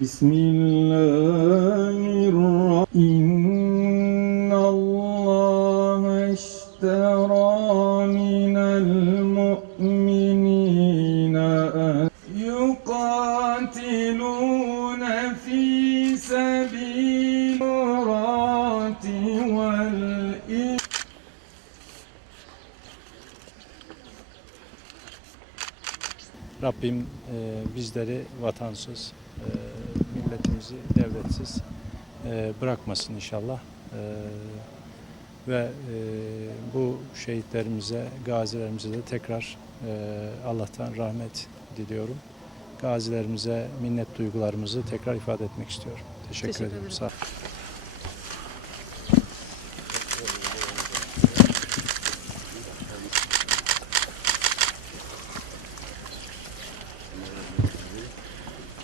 Bismillahirrahmanirrahim. İnna Allah iştera minel mu'minine yukatilune fi sebil vel ilm. Rabbim e, bizleri vatansız, e, milletimizi devletsiz e, bırakmasın inşallah. E, ve e, bu şehitlerimize, gazilerimize de tekrar e, Allah'tan rahmet diliyorum. Gazilerimize minnet duygularımızı tekrar ifade etmek istiyorum. Teşekkür, Teşekkür ederim. ederim. Sağ